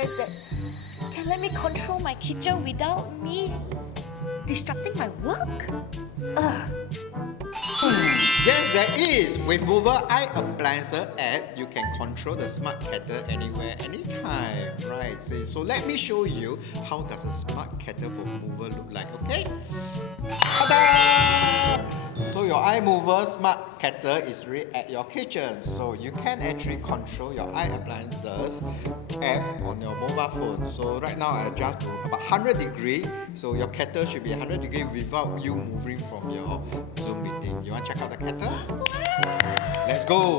there that can let me control my kitchen without me disrupting my work? Yes, there is. With Möwe iAppliances app, you can control the smart kettle anywhere, anytime. Right. So let me show you how does a smart kettle for Möwe look like. Okay. Ta-da! So your iMover smart kettle is really at your kitchen. So you can actually control your iAppliances app on your mobile phone. So right now I adjust to about 100 degrees. So your kettle should be 100 degrees without you moving from your Zoom meeting. You want to check out the kettle? Let's go!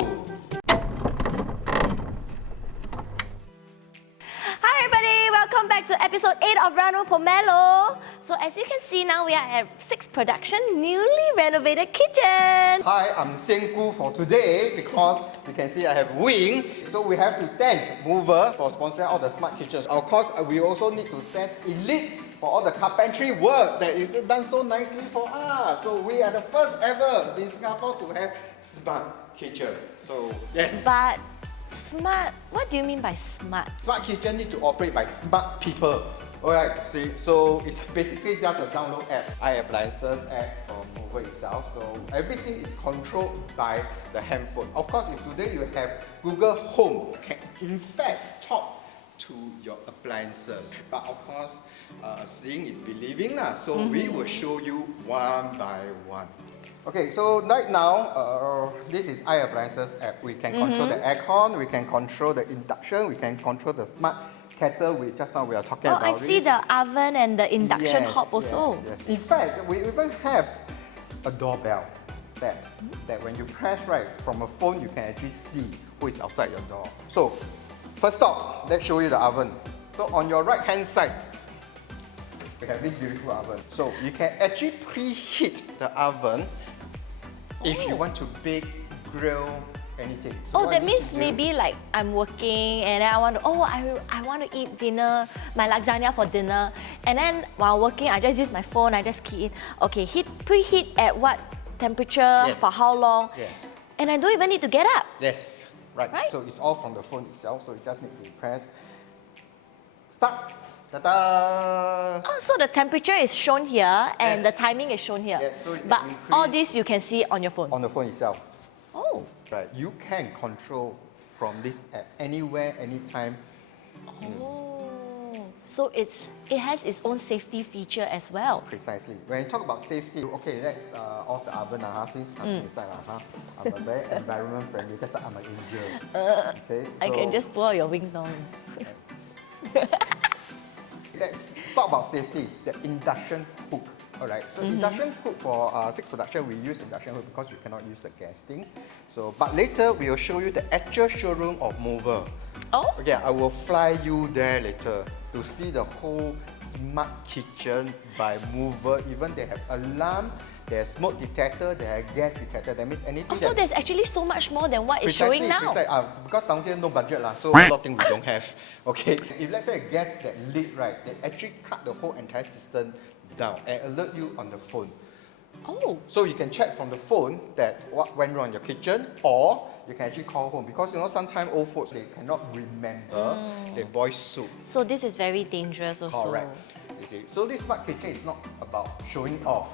Hi everybody, welcome back to episode 8 of Reno Pomelo. So as you can see now, we are at 6 Production, newly renovated kitchen. Hi, I'm Sengku for today because you can see I have wing. So we have to thank Möwe for sponsoring all the smart kitchens. Of course, we also need to thank Elique for all the carpentry work that is done so nicely for us. So we are the first ever in Singapore to have smart kitchen. So yes. But smart, what do you mean by smart? Smart kitchen need to operate by smart people. Alright, see, so it's basically just a download app, iAppliances app from Möwe itself. So everything is controlled by the handphone. Of course, if today you have Google Home, can in fact talk to your appliances. But of course, seeing is believing lah. So we will show you one by one. Okay, so right now, this is iAppliances app. We can control the aircon, we can control the induction, we can control the smart kettle. Just now we are talking about I see this. the oven and the induction hob also. Yes. In fact, we even have a doorbell that when you press right from a phone, you can actually see who is outside your door. So, first off, let's show you the oven. So on your right hand side, we have this beautiful oven. So you can actually preheat the oven if you want to bake, grill, anything. So that means maybe like I'm working and then I want to eat dinner, my lasagna for dinner, and then while working I just use my phone, I just key in, okay, preheat at what temperature, for how long, and I don't even need to get up. Yes, right. So it's all from the phone itself, so you just need to press start. Ta-da! Oh, so the temperature is shown here and the timing is shown here. Yes, so but all this you can see on your phone. On the phone itself. Oh. Right. You can control from this app anywhere, anytime. Oh. So it has its own safety feature as well. Precisely. When you talk about safety, okay, let's off the oven since I'm inside I'm a very environment friendly. That's why I'm an angel. Okay. I can just pull out your wings now. Let's talk about safety, the induction hook. Alright, so induction hook for 6 Production, we use induction hook because we cannot use the gas thing. So, but later we will show you the actual showroom of Möwe. Oh? Okay, I will fly you there later to see the whole smart kitchen by Möwe. Even they have alarm, there's smoke detector, they have gas detector. That means anything. So there's actually so much more than what is showing now. Because down here no budget lah, so a lot of things we don't have. Okay, if let's say a gas that leak, right, they actually cut the whole entire system down and alert you on the phone. Oh. So you can check from the phone that what went wrong in your kitchen, or you can actually call home because you know sometimes old folks they cannot remember they boil soup. So this is very dangerous also. Correct. You see, so this smart kitchen is not about showing off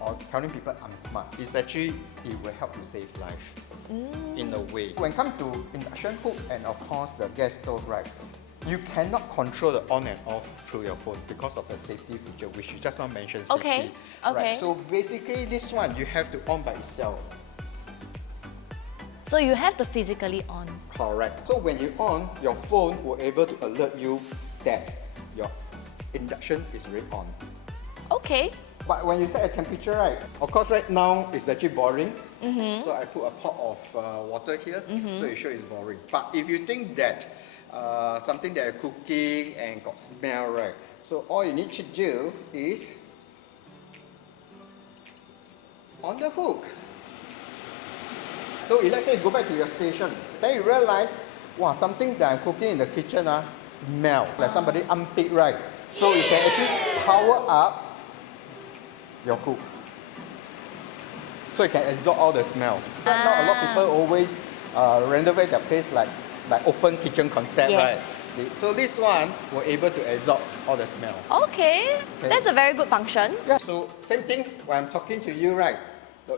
or telling people I'm smart. It's actually it will help you save life in a way. When it comes to induction hook and of course the gas stove, right? You cannot control the on and off through your phone because of the safety feature, which you just now mentioned. Okay. Right. So basically, this one you have to on by itself. So you have to physically on. Correct. So when you on, your phone will able to alert you that your induction is already on. Okay. But when you set a temperature, right? Of course, right now it's actually boring. So I put a pot of water here, so you sure it's boring. But if you think that something that you're cooking and got smell, right? So all you need to do is on the hook. So if let's say you go back to your station, then you realize, wow, something that I'm cooking in the kitchen smell like somebody unpicked, right? So you can actually power up your cook. So you can absorb all the smell. Right now, a lot of people always renovate their place like open kitchen concept, right? See? So this one will able to absorb all the smell. Okay, that's a very good function. Yeah. So same thing when I'm talking to you, right?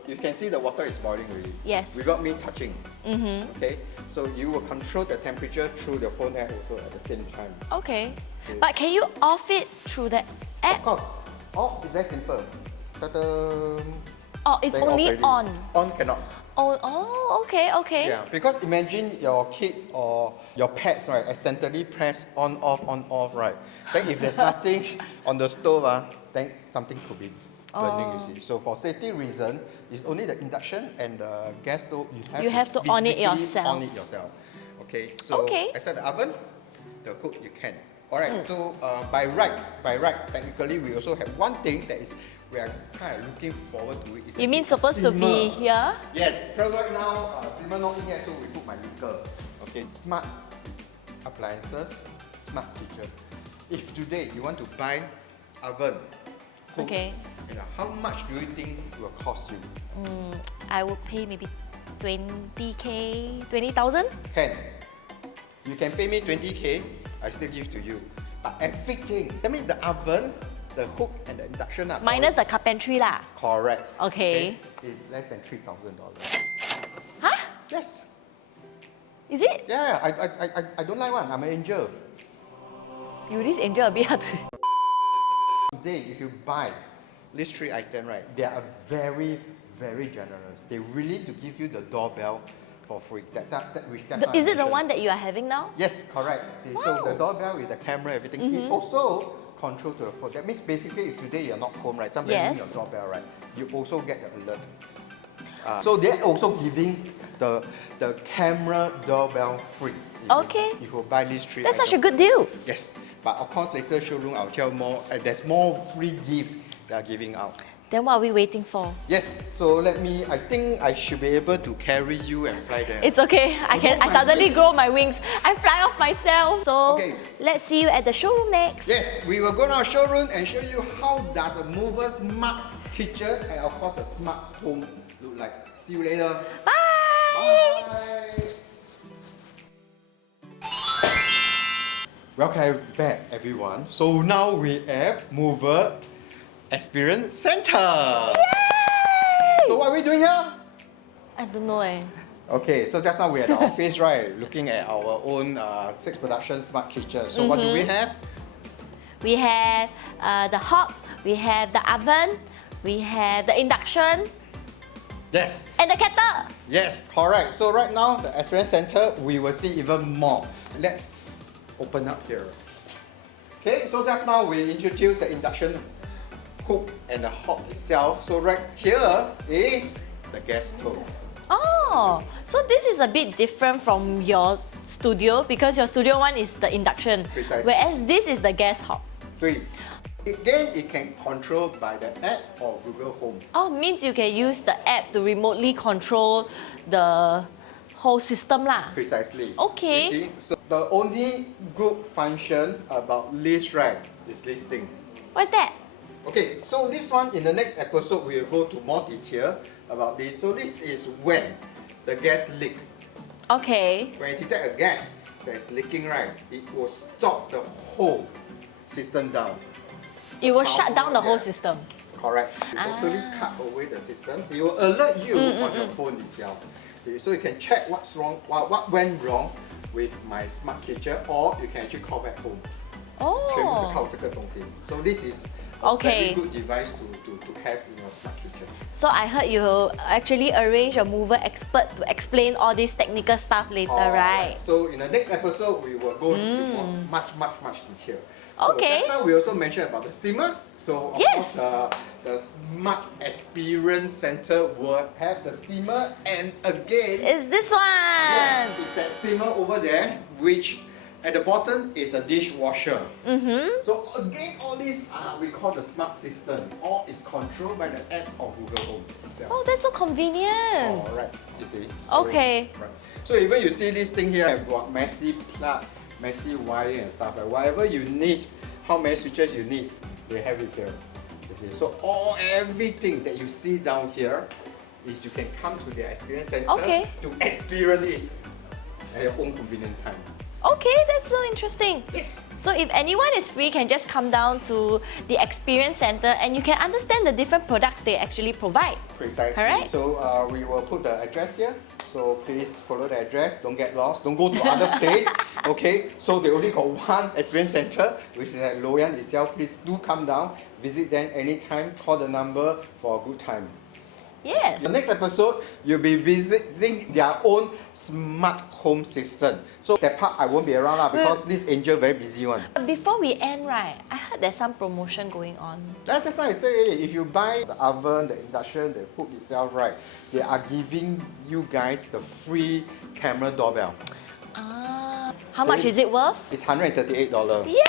You can see the water is boiling already. Yes. Without me touching. Okay. So you will control the temperature through the phone app also at the same time. Okay. But can you off it through the app? Of course. Off is very simple. Ta-da. Oh, it's Saying only off already. on. On cannot. Oh, okay, okay. Yeah, because imagine your kids or your pets, right, accidentally press on, off, right? Then if there's nothing on the stove, then something could be burning, you see. So for safety reason, it's only the induction and the gas stove, you have to on it physically yourself. On it yourself. Okay, so except the oven, the hook you can. Alright, so by right, technically we also have one thing that is we are kind of looking forward to it. It's You mean supposed to be here? Yes, because right now, steamer not in here, so we put my liquor. Okay, smart appliances, smart kitchen. If today you want to buy oven, cook, Okay. How much do you think it will cost you? I would pay maybe 20k, 20,000? Can. You can pay me 20k, I still give to you. But everything, that means the oven, the hook and the induction are Minus the carpentry lah. correct. Okay. It's less than $3,000. Huh? Yes. Is it? Yeah, I don't like one. I'm an angel. You this angel a bit hard to... Today, if you buy these 3 items, right, they are very, very generous. They really to give you the doorbell for free. That's not Is it the mentioned. one that you are having now? Yes, correct. See, so the doorbell with the camera, everything, it also control to the phone. That means basically if today you're not home, right, somebody ring your doorbell, right, you also get the alert. So they're also giving the camera doorbell free. Okay. If you buy these 3 That's items. such a good deal. Yes, but of course later showroom I'll tell more. There's more free gift they are giving out. Then what are we waiting for? Yes, so I think I should be able to carry you and fly there. It's okay. I suddenly grow my wings. I fly off myself. So let's see you at the showroom next. Yes, we will go to our showroom and show you how does a Möwe smart kitchen and of course a smart home look like. See you later. Bye. Bye. Welcome back everyone. So now we have Möwe Experience Center. Yay! So what are we doing here? I don't know eh. Okay, so just now we're at the office, right? Looking at our own 6 production smart kitchen. So what do we have? We have the hob, we have the oven, we have the induction, Yes. and the kettle. Yes, correct. So right now, the Experience Center, we will see even more. Let's open up here. Okay, so just now we introduced the induction hook and the hob itself. So right here is the gas stove. Oh, so this is a bit different from your studio because your studio one is the induction, Precisely. whereas this is the gas hob. 3. Again, it can control by the app or Google Home. Oh, means you can use the app to remotely control the whole system lah. Precisely. Okay. You see? So the only good function about this, right, is this thing. What's that? Okay, so this one in the next episode we will go to more detail about this. So this is when the gas leak. Okay. When you detect a gas that is leaking, right, it will stop the whole system down. It will shut down the whole Yeah. system. Correct. You totally cut away the system. It will alert you on your phone itself. Okay, so you can check what's wrong, what went wrong with my smart kitchen, or you can actually call back home. 全部是 Oh. 靠这个东西. So this is a Okay. very good device to have in your smart kitchen. So I heard you actually arrange a Möwe expert to explain all this technical stuff later, right? So in the next episode, we will go into much detail. So Okay. just now we also mentioned about the steamer. So of Yes. course the Smart Experience Center will have the steamer, and again, It's this yes, one. it's that steamer over there, which at the bottom is a dishwasher. So again, all these we call the smart system. All is controlled by the apps of Google Home itself. Oh, that's so convenient. Alright, you see. So, Okay. Right. So even you see this thing here, I've got messy plug, messy wiring and stuff. Like whatever you need, how many switches you need, they have it here. You see. So everything that you see down here is you can come to the Experience Center Okay. to experience it at your own convenient time. Okay, that's so interesting. Yes. So if anyone is free, can just come down to the experience center and you can understand the different products they actually provide. Precisely. Alright. So we will put the address here. So please follow the address. Don't get lost. Don't go to other place. Okay. So they only got one experience center, which is at Loyang itself. Please do come down, visit them anytime. Call the number for a good time. Yes. The next episode, you'll be visiting their own smart home system. So that part I won't be around lah because this Angel very busy one. Before we end, right, I heard there's some promotion going on. That's why I say already, if you buy the oven, the induction, the hook itself, right, they are giving you guys the free camera doorbell. Ah, how much is it worth? It's $138. Yay!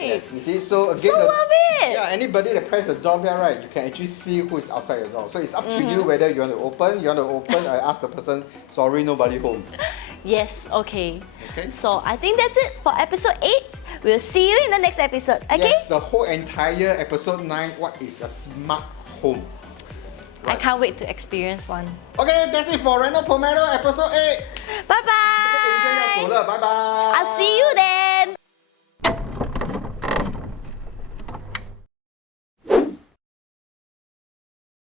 Yes, you see, so again, So worth it! yeah, anybody that press the doorbell, right, you can actually see who is outside your door. So it's up to you whether you want to open, I ask the person, sorry, nobody home. Yes, okay. Okay. So I think that's it for episode 8. We'll see you in the next episode, okay? Yes, the whole entire episode 9, what is a smart home? I can't wait to experience one. Okay, that's it for Reno Pomelo episode 8. Bye bye! Angel 要走了，拜拜。 I'll see you there!